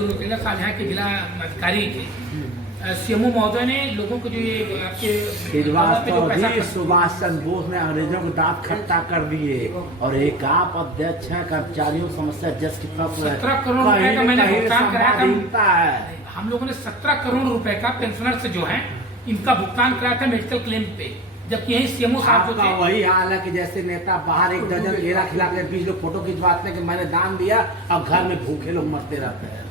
जो रोटेला साहब यहाँ के जिला अधिकारी थे, सीएमओ महोदय ने लोगों को जो ये आपके श्रीवास्तव जी, सुभाष चंद्र बोस ने अंग्रेजों को दांत खट्टा कर दिए और एक आप अध्यक्ष है, कर्मचारियों की समस्या जस कितना 17 करोड़ रुपए का मैंने भुगतान कराया है। हम लोगों ने 17 करोड़ रुपए का पेंशनर से जो है इनका भुगतान कराया था मेडिकल क्लेम पे, जबकि यही सीएमओ साहब जो थे। वही हाल है कि जैसे नेता बाहर एक दर्जन केला खिला के 20 लोग फोटो खिंचवाते हैं कि मैंने दान दिया और घर में भूखे लोग मरते रहते हैं।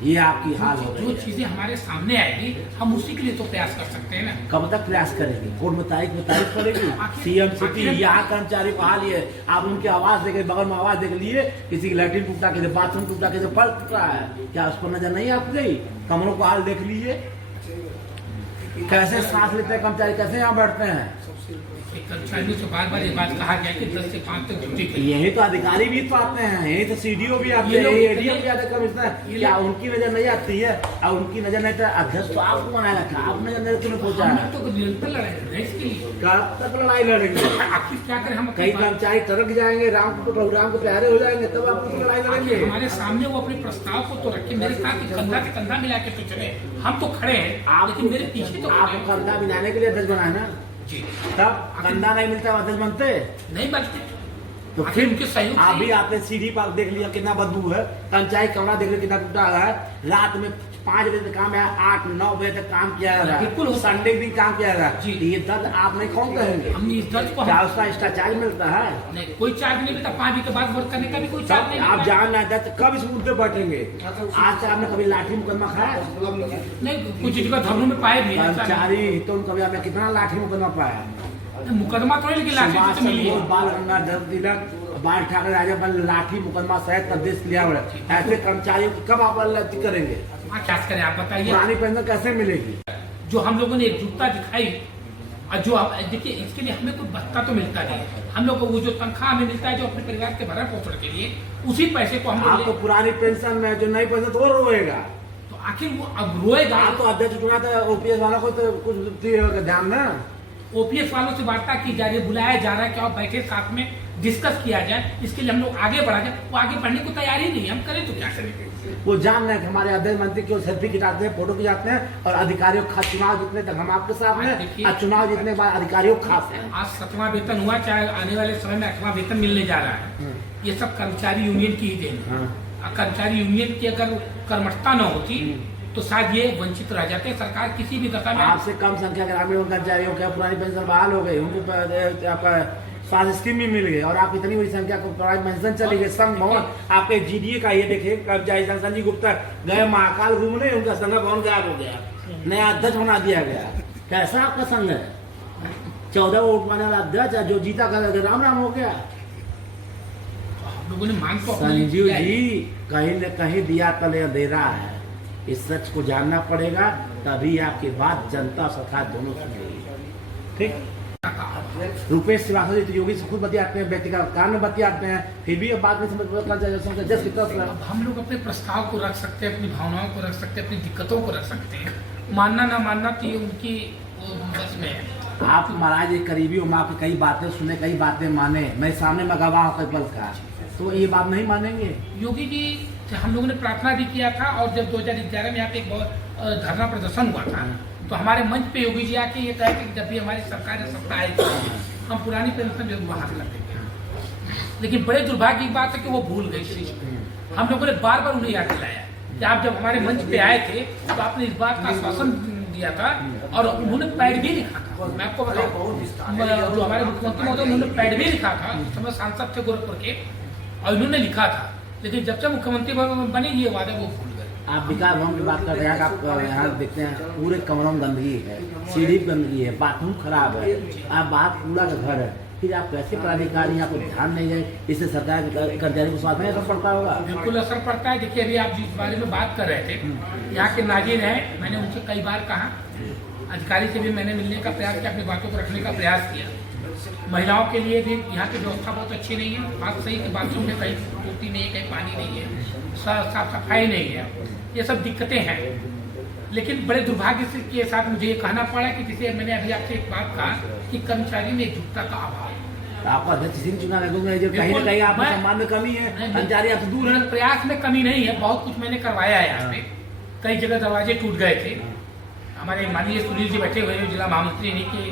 ये आपकी हाल हो गई। जो चीजें हमारे सामने आएगी हम उसी के लिए तो प्रयास कर सकते हैं ना। कब तक प्रयास करेंगे? कोर्ट में तारीख पड़ेगी। सीएम सिटी यहाँ कर्मचारी को हाल है, आप उनकी आवाज देखे, बगल में आवाज देख लिए, किसी की लैट्रिन टूटा, किसी बाथरूम टूटा, किसी फल टूटा है, क्या उस पर नजर नहीं आप गई? कमरों को हाल देख लीजिए, कैसे सांस लेते हैं कर्मचारी, कैसे यहाँ बैठते हैं। कर्मचारियों से बार बार ये बात कहा गया कि 10 से 5 तक ड्यूटी करिए। यही तो अधिकारी भी तो आते हैं, यही तो सीडीओ भी आते हैं, एडीएम भी आते हैं, कमिश्नर, क्या उनकी नजर नहीं आती है? और उनकी नजर नहीं, अध्यक्ष तो आपको बनाया था, आप नजर नहीं तुम्हें पहुंचा है। तो निरंतर लड़ाई है इसके लिए। कब तक लड़ाई लड़ेंगे? आखिर क्या करें हम? कई कर्मचारी टरक जाएंगे, राम को प्यारे हो जाएंगे, तब आप लड़ाई लड़ेंगे। हमारे सामने वो अपने प्रस्ताव को तो रखे, मेरे साथ कंधा से कंधा मिला के तो चले, हम तो खड़े हैं, लेकिन मेरे पीछे तो आपको कंधा मिलाने के लिए अध्यक्ष बनाए ना, तब कंधा नहीं मिलता अध्यक्ष बनते नहीं बनते। तो फिर उनके सहयोग आप भी आते सीढ़ी पर देख लिया कितना बदबू है, कर्मचारी कमरा देख लिया कितना टूटा है, रात में 5 बजे तक काम है, 8-9 बजे तक काम किया जा रहा है, बिल्कुल संडे के दिन काम किया जा रहा है। ये दर्द आप नहीं कौन कहेंगे? हम इस दर्द को क्या उसका एक्स्ट्रा चार्ज मिलता है? नहीं, कोई चार्ज नहीं मिलता। 5 बजे के बाद वर्क करने का भी कोई चार्ज नहीं। आप जान ना दर्द कब इस मुद्दे बैठेंगे? आज से आपने कभी लाठी मुकदमा खाया? नहीं, कुछ जगह धरनों में पाए भी कर्मचारी तो कभी आपने कितना लाठी मुकदमा पाया? मुकदमा तो लेकिन लाठी मिली है। बाल गंगाधर तिलक, बाल ठाकरे, राजा लाठी मुकदमा सहित प्रदेश लिया हुआ है। ऐसे कर्मचारियों को कब आप अल्लाह करेंगे? क्या करें आप बताइए? पुरानी पेंशन कैसे मिलेगी? जो हम लोगों ने एकजुटता दिखाई, और जो देखिए इसके लिए हमें कोई भत्ता तो मिलता नहीं है। हम लोग को वो जो तनख्वाह हमें मिलता है जो अपने परिवार के भरण पोषण के लिए, उसी पैसे को हम आपको पुरानी पेंशन में जो नई पेंशन तो वो रोएगा, तो आखिर वो अब रोएगा। आप तो अध्यक्ष चुना था, ओपीएस वालों को तो कुछ ध्यान ना, ओपीएस वालों से वार्ता की जा रही है, बुलाया जा रहा है कि आप बैठे साथ में डिस्कस किया जाए, इसके लिए हम लोग आगे बढ़ा जाए। वो आगे बढ़ने को तैयार ही नहीं, हम करें तो क्या करें? वो जान रहे हैं कि हमारे अध्यक्ष मंत्री की सेल्फी खिंचाते हैं, फोटो खिंचाते हैं, और अधिकारियों का चुनाव जीतने तक हम आपके साथ हैं, और चुनाव जीतने के बाद अधिकारियों खास है। आज 7वां वेतन हुआ, चाहे आने वाले समय में 8वां वेतन मिलने जा रहा है। ये सब कर्मचारी यूनियन की ही देन है। कर्मचारी यूनियन की अगर कर्मठता न होती तो शायद ये वंचित रह जाते। सरकार किसी भी दशा में आपसे कम संख्या ग्रामीण कर्मचारियों के पुरानी पेंशन बहाल हो गई, उनको आपका स्वास्थ्य स्कीम भी मिल गई, और आप इतनी बड़ी संख्या को पुरानी पेंशन चली गई। संघ भवन आपके जीडीए का ये देखिए, कर्मचारी संजय गुप्ता गए महाकाल घूमने, उनका संघ भवन गायब हो गया, नया अध्यक्ष बना दिया गया। कैसा आपका संघ है? 14 वोट पाने वाला अध्यक्ष जो जीता कर राम राम हो गया। लोगों ने मांग तो संजीव जी कहीं न कहीं दिया तले अंधेरा है, इस सच को जानना पड़ेगा, तभी आपकी बात जनता सरकार दोनों सुनेगी। ठीक, रुपेश श्रीवास्तव जी तो योगी से खुद बतियाते हैं, व्यक्तिगत कारण में बतियाते हैं, फिर भी बात नहीं समझ जस की तरफ। हम लोग अपने प्रस्ताव को रख सकते हैं, अपनी भावनाओं को रख सकते हैं, अपनी दिक्कतों को रख सकते हैं। मानना ना मानना तो उनकी बस में है। आप महाराज एक करीबी हो, आपकी कई बातें सुने, कई बातें माने, मैं सामने में गवाह हूं कई पल का, तो ये बात नहीं मानेंगे? योगी जी हम लोगों ने प्रार्थना भी किया था, और जब 2011 में यहाँ पे एक बहुत धरना प्रदर्शन हुआ था, तो हमारे मंच पे योगी जी आके ये कहे कि जब भी हमारी सरकार सत्ता आएगी हम पुरानी पेंशन जरूर बहाल कर देंगे। लेकिन बड़े दुर्भाग्य की बात है कि वो भूल गई। हम लोगों ने बार बार उन्हें याद दिलाया कि आप जब हमारे मंच पे आए थे तो आपने इस बात का आश्वासन दिया था, और उन्होंने पैड भी लिखा था। मैं आपको बताऊं, जो हमारे मुख्यमंत्री महोदय उन्होंने पैड भी लिखा था, उस समय सांसद थे गोरखपुर के, और उन्होंने लिखा था, लेकिन जब से मुख्यमंत्री बने ये वादे वो भूल गए। आप विकास भवन की बात कर रहे हैं, आप यहाँ देखते हैं पूरे कमरों में गंदगी है, सीढ़ी गंदगी है, बाथरूम खराब है, आप बात कूड़ा का घर है, फिर आप कैसे प्राधिकारी आपको ध्यान नहीं जाए? इससे सरकार के कर्मचारी को स्वास्थ्य में असर पड़ता होगा। बिल्कुल असर पड़ता है। देखिए अभी आप जिस बारे में बात कर रहे थे, यहाँ के नाजिर हैं, मैंने उनसे कई बार कहा, अधिकारी से भी मैंने मिलने का प्रयास किया, अपनी बातों को रखने का प्रयास किया। महिलाओं के लिए भी यहाँ की व्यवस्था बहुत अच्छी नहीं है। बात सही कि बाथरूम में कहीं टूटी नहीं है, कहीं पानी नहीं है, साफ सफाई नहीं है, ये सब दिक्कतें हैं। लेकिन बड़े दुर्भाग्य से के साथ मुझे ये कहना पड़ा कि जैसे मैंने अभी आपसे एक बात कहा कि कर्मचारी में एकजुटता का अभाव, तो आपका अध्यक्ष इसी ने चुना है, क्योंकि जो कहीं ना कहीं आपके मैं- सम्मान में कमी है, नहीं, कर्मचारी आपसे दूर है। प्रयास में कमी नहीं है, बहुत कुछ मैंने करवाया है यहाँ पे। कई जगह दरवाजे टूट गए थे। हमारे माननीय सुनील जी बैठे हुए हैं, जिला महामंत्री इन्हीं के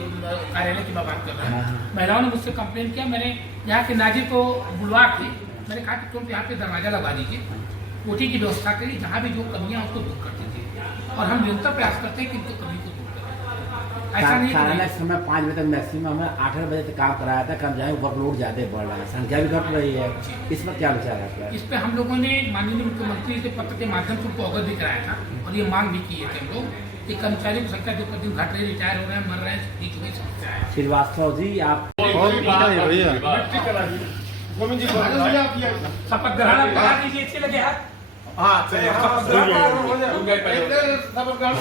कार्यालय की मैं बात कर रहा हूँ। महिलाओं ने मुझसे कंप्लेन किया, मैंने यहाँ के नाजिर को बुलवा के मैंने कहा कि तुम यहाँ पे दरवाजा लगा दीजिए, कोठी की व्यवस्था करिए, जहाँ भी जो कमियाँ उसको दूर कर दीजिए। और हम निरंतर प्रयास करते हैं कि इनको कमी को दूर करें। ऐसा नहीं कार्यालय है के समय 5 बजे तक मैक्सिमम है, 8 बजे तक काम कराया था, कर्मचारी वर्कलोड ज्यादा बढ़ रहा है, संख्या भी घट रही है, इसमें क्या विचार है आपका? इस पे हम लोगों ने माननीय मुख्यमंत्री से पत्र के माध्यम से उनको अवगत भी कराया था और ये मांग भी किए थे हम लोग कि कर्मचारियों की संख्या दिन पर दिन घट रही, रिटायर हो रहे हैं, मर रहे हैं, बीच में समस्या है। श्रीवास्तव जी, आप गोविंद जी शपथ ग्रहण करा दीजिए, अच्छे लगे हाथ। हाँ, शपथ ग्रहण